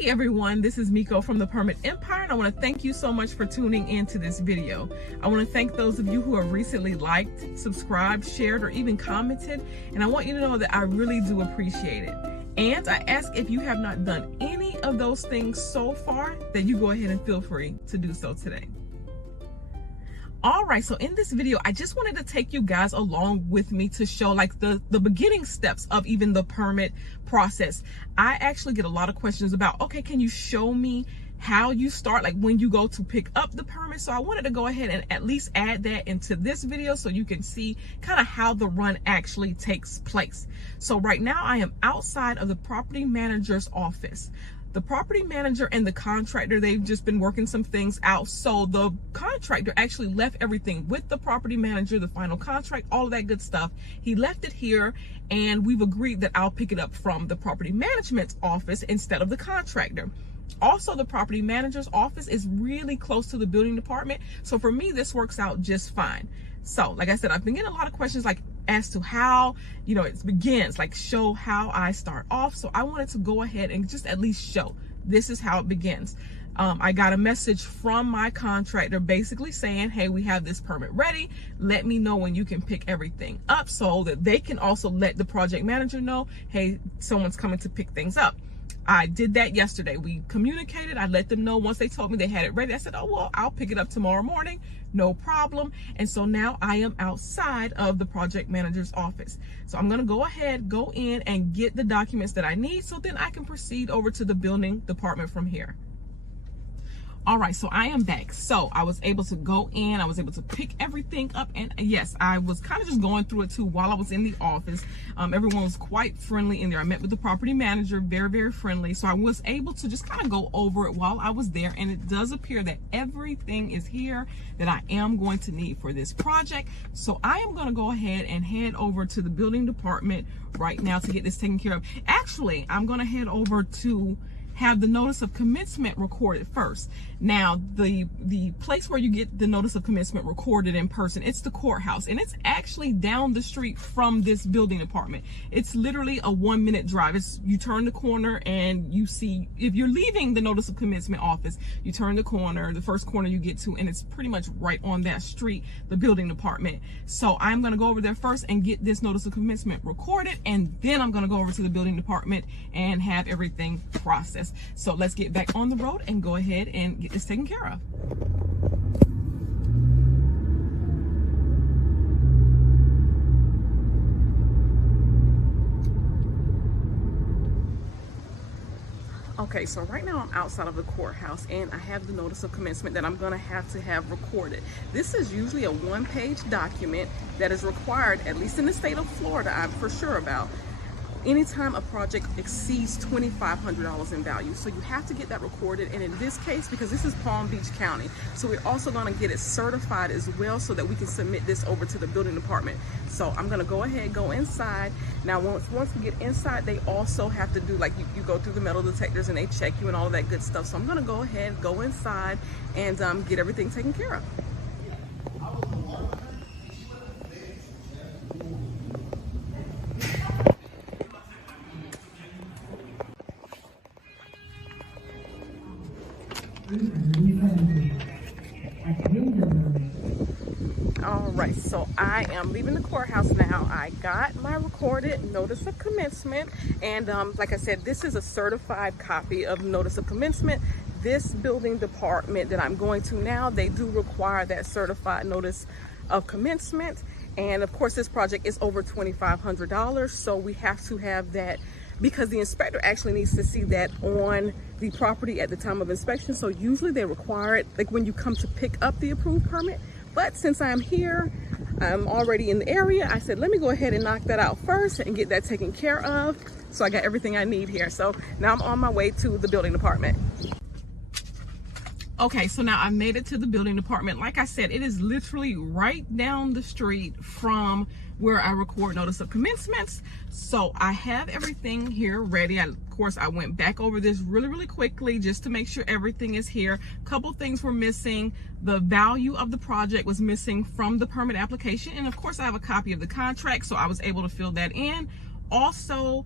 Hey everyone, this is Miko from the Permit Empire, and I want to thank you so much for tuning into this video. I want to thank those of you who have recently liked, subscribed, shared, or even commented, and I want you to know that I really do appreciate it. And I ask, if you have not done any of those things so far, that you go ahead and feel free to do so today. All right, so in this video, I just wanted to take you guys along with me to show like the beginning steps of even the permit process. I actually get a lot of questions about, okay, can you show me how you start, like when you go to pick up the permit? So I wanted to go ahead and at least add that into this video so you can see kind of how the run actually takes place. So right now I am outside of the property manager's office. The property manager and the contractor, they've just been working some things out. So the contractor actually left everything with the property manager, the final contract, all of that good stuff. He left it here, and we've agreed that I'll pick it up from the property management's office instead of the contractor. Also, the property manager's office is really close to the building department. So for me, this works out just fine. So like I said, I've been getting a lot of questions like as to how, it begins, like show how I start off. So I wanted to go ahead and just at least show this is how it begins. I got a message from my contractor basically saying, hey, we have this permit ready. Let me know when you can pick everything up so that they can also let the project manager know, hey, someone's coming to pick things up. I did that yesterday. We communicated. I let them know once they told me they had it ready. I said, oh, well, I'll pick it up tomorrow morning. No problem. And so now I am outside of the project manager's office. So I'm going to go ahead, go in and get the documents that I need so then I can proceed over to the building department from here. All right, so I am back. So I was able to go in, I was able to pick everything up, and yes, I was kind of just going through it too while I was in the office. Everyone was quite friendly in there. I met with the property manager, very, very friendly. So I was able to just kind of go over it while I was there, and it does appear that everything is here that I am going to need for this project. So I am going to go ahead and head over to the building department right now to get this taken care of. Actually, I'm going to head over to have the notice of commencement recorded first. Now, the place where you get the notice of commencement recorded in person, it's the courthouse, and it's actually down the street from this building department. It's literally a 1-minute drive. You turn the corner and you see, if you're leaving the notice of commencement office, you turn the corner, the first corner you get to, and it's pretty much right on that street, the building department. So I'm going to go over there first and get this notice of commencement recorded, and then I'm going to go over to the building department and have everything processed. So let's get back on the road and go ahead and get this taken care of. Okay, so right now I'm outside of the courthouse and I have the notice of commencement that I'm going to have recorded. This is usually a 1-page document that is required, at least in the state of Florida, I'm for sure about, anytime a project exceeds $2,500 in value. So you have to get that recorded, and in this case, because this is Palm Beach County, so we're also going to get it certified as well so that we can submit this over to the building department. So I'm going to go ahead, go inside. Now once we get inside, they also have to do, like, you go through the metal detectors and they check you and all of that good stuff. So I'm going to go ahead, go inside and get everything taken care of. All right, so I am leaving the courthouse now. I got my recorded notice of commencement, and like I said, this is a certified copy of notice of commencement. This building department that I'm going to now, they do require that certified notice of commencement, and of course this project is over $2,500, so we have to have that because the inspector actually needs to see that on the property at the time of inspection. So usually they require it like when you come to pick up the approved permit. But since I'm here, I'm already in the area, I said, let me go ahead and knock that out first and get that taken care of. So I got everything I need here. So now I'm on my way to the building department. Okay, so now I made it to the building department. Like I said, it is literally right down the street from where I record notice of commencements. So I have everything here ready. Of course, I went back over this really quickly just to make sure everything is here. A couple things were missing. The value of the project was missing from the permit application. And of course, I have a copy of the contract, so I was able to fill that in. Also,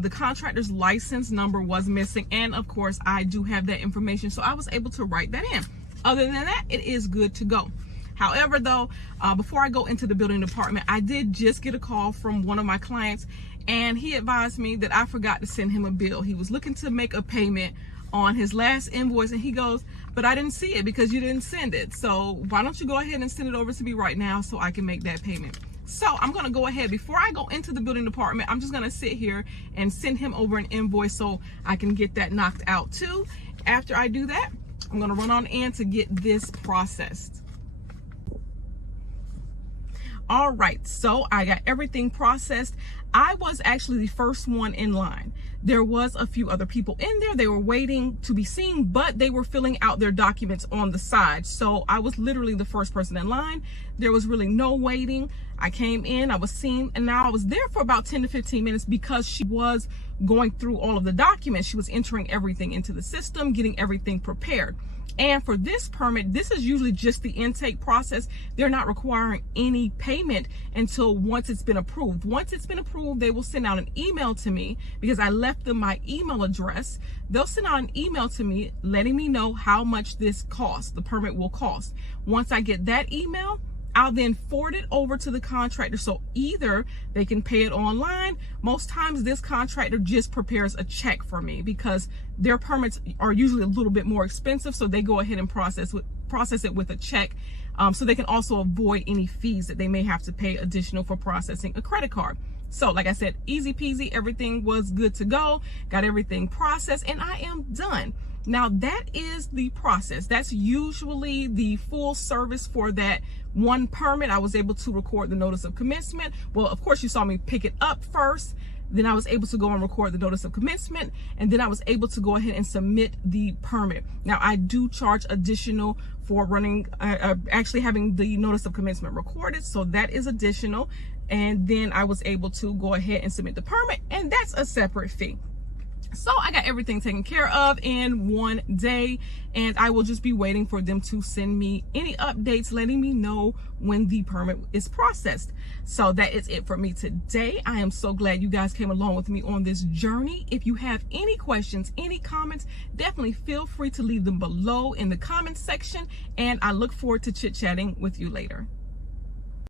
the contractor's license number was missing, and of course I do have that information, so I was able to write that in. Other than that, it is good to go. However, though, before I go into the building department, I did just get a call from one of my clients, and he advised me that I forgot to send him a bill. He was looking to make a payment on his last invoice, and he goes, but I didn't see it because you didn't send it. So why don't you go ahead and send it over to me right now so I can make that payment? So I'm going to go ahead, before I go into the building department, I'm just going to sit here and send him over an invoice so I can get that knocked out too. After I do that, I'm going to run on in to get this processed. All right, so I got everything processed. I was actually the first one in line. There was a few other people in there. They were waiting to be seen, but they were filling out their documents on the side. So I was literally the first person in line. There was really no waiting. I came in, I was seen, and now I was there for about 10 to 15 minutes because she was going through all of the documents. She was entering everything into the system, getting everything prepared. And for this permit, this is usually just the intake process. They're not requiring any payment until once it's been approved. Once it's been approved, they will send out an email to me because I left them my email address. They'll send out an email to me letting me know how much this costs, the permit will cost. Once I get that email, I'll then forward it over to the contractor. So either they can pay it online. Most times this contractor just prepares a check for me because their permits are usually a little bit more expensive. So they go ahead and process it with a check. So they can also avoid any fees that they may have to pay additional for processing a credit card. So like I said, easy peasy, everything was good to go, got everything processed, and I am done. Now that is the process. That's usually the full service for that one permit. I was able to record the notice of commencement. Well, of course you saw me pick it up first. Then I was able to go and record the notice of commencement, and then I was able to go ahead and submit the permit. Now I do charge additional for running, actually having the notice of commencement recorded, so that is additional. And then I was able to go ahead and submit the permit, and that's a separate fee. So I got everything taken care of in one day, and I will just be waiting for them to send me any updates letting me know when the permit is processed. So that is it for me today. I am so glad you guys came along with me on this journey. If you have any questions, any comments, definitely feel free to leave them below in the comments section, and I look forward to chit-chatting with you later.